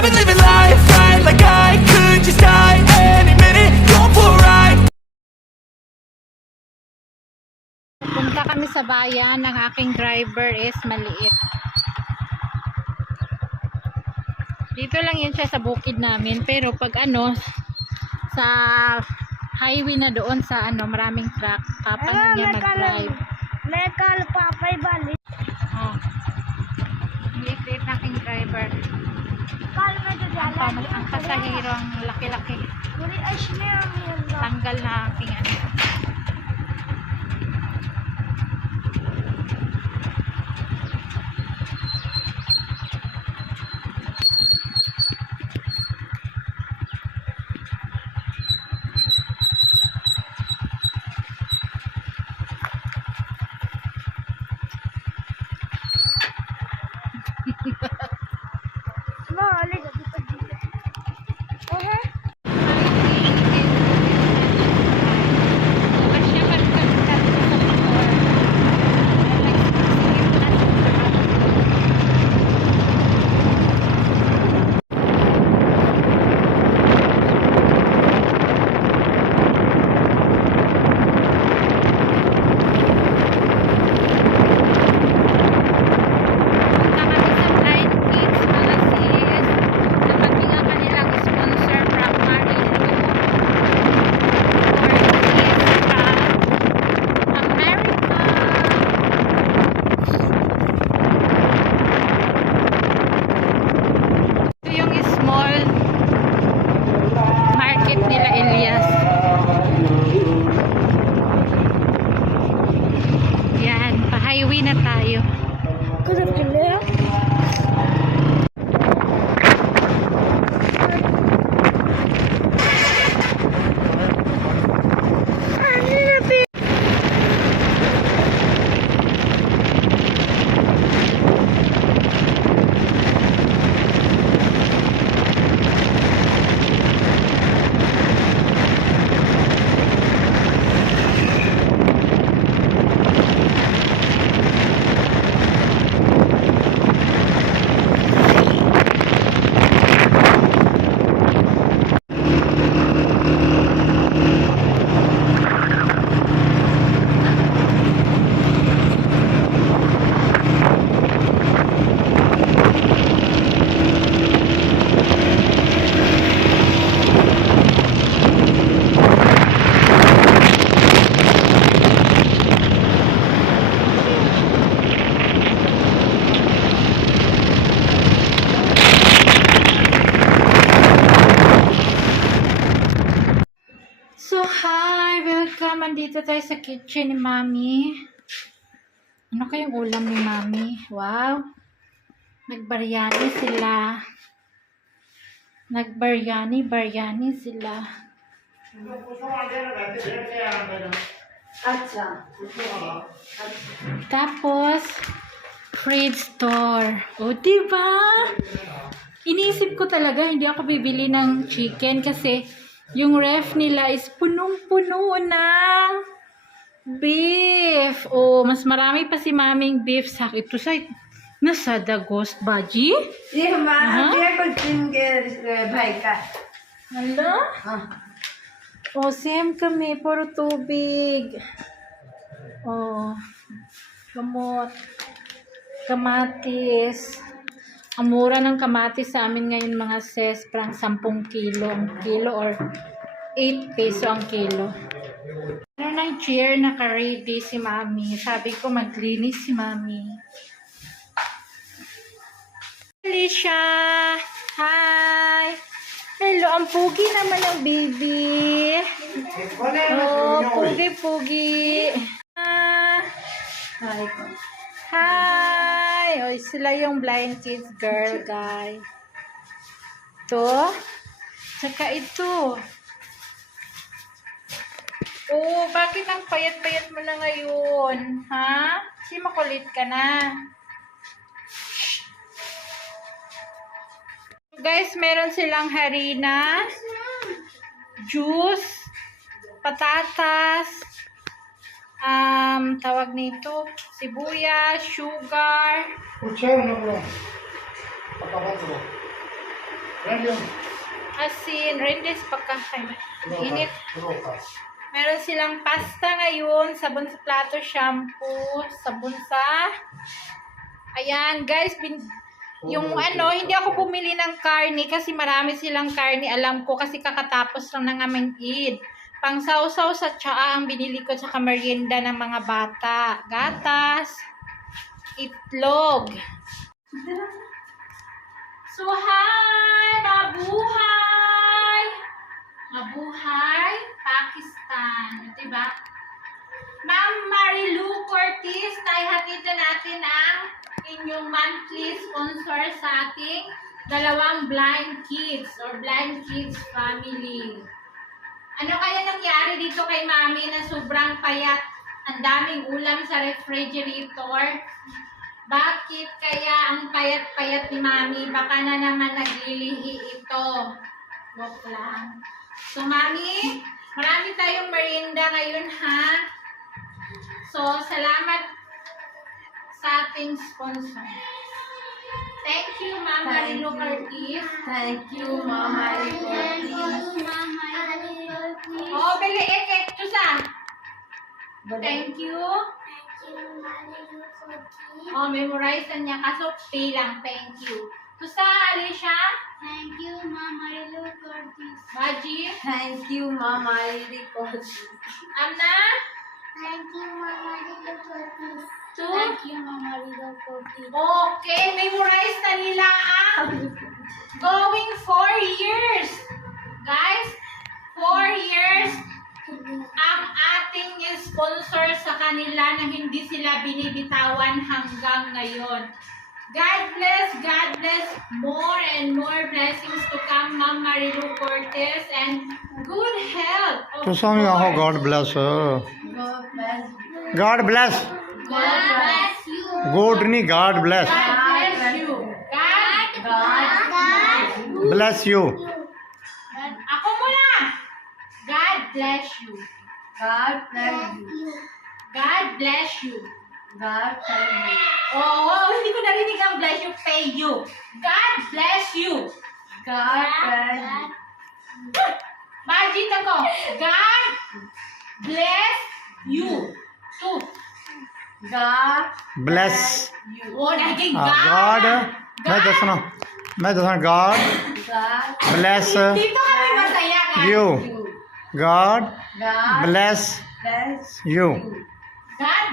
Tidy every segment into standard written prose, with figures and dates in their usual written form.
I've been living life right like I could just die any minute, going for a ride. Punta kami sa bayan, ang aking driver is maliit. Dito lang yun siya sa bukid namin, pero pag ano, sa highway na doon sa ano, maraming truck, kapag niya mag-drive. Mekal papay balik. Oh. Liit-liit na aking driver. Kal na jalan. Ang pasahero, ang laki-laki. Puri asne ang Tanggal na aking ano. No, ali jadi pergi. Oh hai. Highway na tayo. Kurang gila. So, hi! Welcome! Andito tayo sa kitchen ni Mami. Ano kayong ulam ni Mami? Wow! Nagbaryani sila. Biryani sila. Tapos, fridge store. O, diba? Iniisip ko talaga, hindi ako bibili ng chicken kasi yung ref nila is punong-puno ng beef. Oh, mas marami pa si Maming beef sa ito sa nasa the ghost baji. ये हमारा ये कुछ दिन के भाई का. Hala? Oh, same kami. Puro tubig. Oh, gamot. Kamatis. Ang mura ng kamatis sa amin ngayon mga sis, parang 10 kilo ang kilo or 8 peso ang kilo. Meron ng chair naka-ready si Mami. Sabi ko maglinis si Mami. Alicia! Hi! Hello, ang pugi naman ng baby. Oh, pugi-pugi. Hi. Hi! O, sila yung blind kids girl, guys. Ito. Saka ito. Oh, bakit ang payat-payat mo na ngayon? Ha? Si makulit ka na. Guys, meron silang harina, juice, patatas, tawag nito, sibuyas, sugar. Asin, rindes pagkakain. Init. Meron silang pasta ngayon, sabon sa plato, shampoo, sabon sa... Ayan, guys, yung ano, hindi ako bumili ng karne kasi marami silang karne, alam ko, kasi kakatapos lang ng aming Eid. Pang sausaw sa tsaa ang binili ko sa merienda ng mga bata. Gatas, itlog. So, hi! Mabuhay! Mabuhay, Pakistan. Diba? Ma'am Marilu Cortez, hatid na natin ang inyong monthly sponsor sa ating dalawang blind kids or blind kids family. Ano kaya nangyari dito kay Mami na sobrang payat? Ang daming ulam sa refrigerator. Bakit kaya ang payat-payat ni Mami? Baka na naman naglilihi ito. Joke lang. So, Mami, marami tayong merienda ngayon, ha? So, salamat sa ating sponsor. Thank you, Ma'am Marilu Cortez. Thank you, Mama. Oh, bili ekek, chusa. Thank you. Oh, memorize na niya. Kaso, P lang. Thank you. Chusa, Alicia. Thank you, Mama Marilu Cortez. Baji. Thank you, Mama. Amna. Thank you, Mama Marilu Cortez. Two. Thank you, Mama Marilu Cortez. Okay, memorize na nila ang going 4 years. Guys, 4 years ang ating sponsor sa kanila na hindi sila binibitawan hanggang ngayon. God bless, more and more blessings to come, Ma'am Marilu Cortez, and good health. To some यहाँ God bless. God bless. God bless you. Good नहीं God bless. God bless you. Bless you. Ako muna. God bless you. God bless you. God bless you. God bless you. Oh, hindi ko narinig ang bless you. Pay you. God bless you. God bless you. Margin ako. God bless you. Two. God Bless. you. Oh, naging God. मैं दसना God God bless Dito kami masaya, guys. you. you. God God bless bless you. God,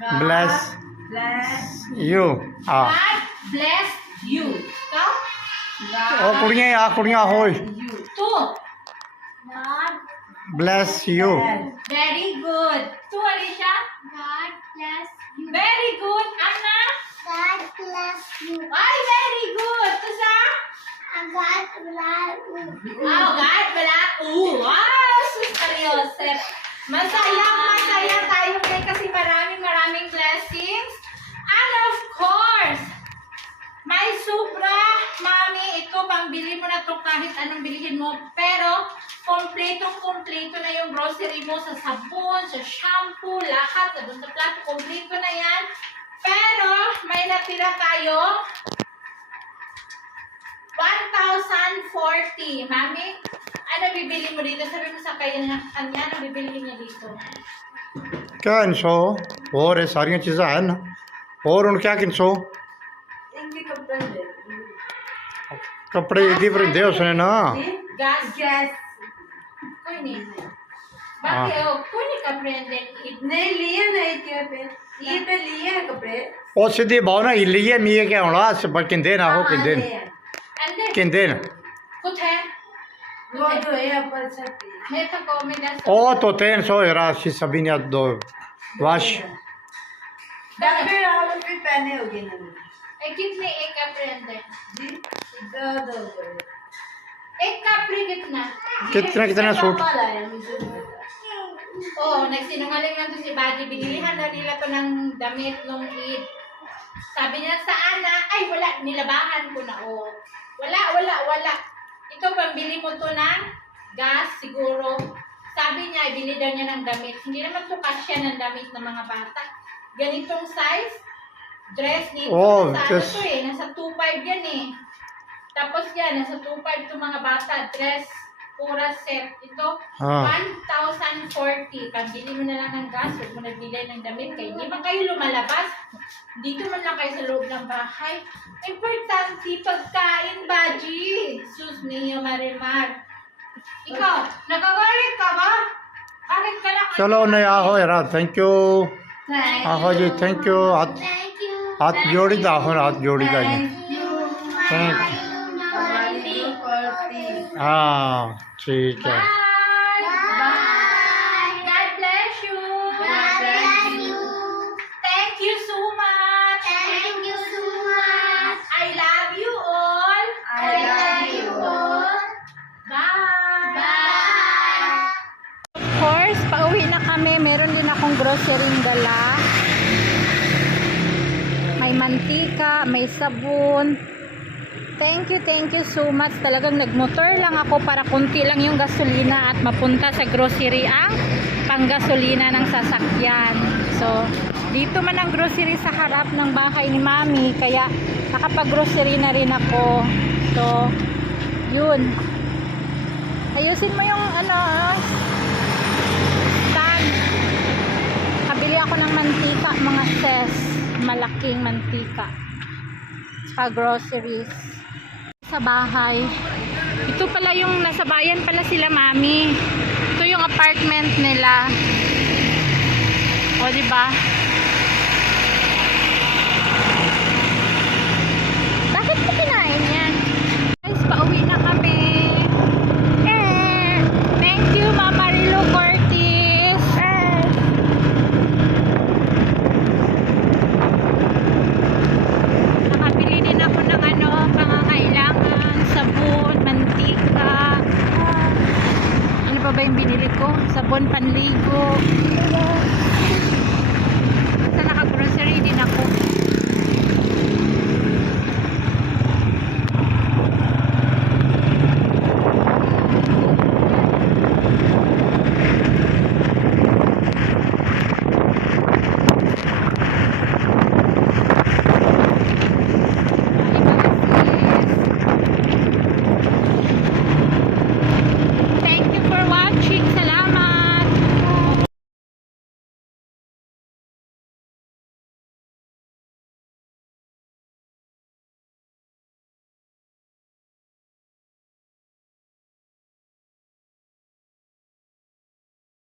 God Bless bless you. Ah. God bless you. Ikaw? ओ कुड़ियाँ होय. you. Two. God, Bless you. Very good. Two, Alicia. God bless you. Very good. Anna. God bless you. Ay, very good. Tusa? God bless you. Oh, God, wala. Wow, sus Joseph. Masaya tayo ngayon kasi maraming blessings. And of course, may sobra, Mami, ito, pambili mo na to kahit anong bilhin mo. Pero, kompleto na yung grocery mo sa sabon, sa shampoo, lahat, sabon sa plato, kompleto na yan. Pero, may natira tayo, 1,040. Mami, ano bibili mo dito? Sabi mo sa kanya, ano bibili niya dito? क्या इनसो और ये सारियां चीज़ें हैं ना और उन क्या किनसो इनके कपड़े ले कपड़े इदी पर दे उसने ना Gas. गैस कोई नहीं. बाकी कोई नहीं कपड़े दे. नहीं लिए नहीं क्या पे ये पे लिए हैं कपड़े और सीधी भाव ना लिए मिये क्या होना किंदे ना हो किंदे And then, किंदे कुछ है? वो जो है ऊपर छत पे मैं तो को में दस. ओ तो 300 era si Sabina do wash डब्बे और भी पहने होगे ना कितने एक कपड़े अंदर? जी दो एक कपड़े कितना? कितना suit Oh, nagsinungaling lang to si Buddy. Binilihan na nila to ng damit nung Eid. Sabi niya sa Ana, ay wala, nilabahan ko na. Oh. Wala. Ito, pambili mo to ng gas siguro. Sabi niya, ibili daw niya ng damit. Hindi naman to kasya ng damit ng mga bata. Ganitong size, dress dito. Oh, nasa just- ano to eh, nasa 2.5 yan eh. Tapos yan, nasa 2.5 to mga bata, dress, pura set. Ito, Ah. 1,040. Pambili mo na lang ng gas, huwag mo na bilhin ng damit. Kaya hindi man kayo lumalabas. Dito man lang kayo sa loob ng bahay. Importante, pagkain, Baji. Sus niyo, Marimar. Ikaw, nagagalit ka ba? Bakit ka na? चलो नहीं आहो यार thank you Thank आहो जी thank you Thank you. हाथ जोड़ी दा हो हाथ जोड़ी दा जी you. Thank Mali for tea. हाँ ठीक है Bye. Bye. God bless you. God bless you. Thank you so much. Thank you so much. I love you all. I love you all. Bye. Bye. Of course, pauwi na kami. Meron din akong grocery dala. May mantika, may sabon. Thank you so much. Talagang nagmotor lang ako para kunti lang yung gasolina at mapunta sa grocery ang panggasolina ng sasakyan. So, dito man ang grocery sa harap ng bahay ni Mami, kaya nakapag-grocery na rin ako. So, yun. Ayusin mo yung stand. Kabili ako ng mantika, mga ses. Malaking mantika. Sa groceries. Sa bahay. Ito pala yung nasa bayan pala sila, Mami. Ito yung apartment nila. O, diba?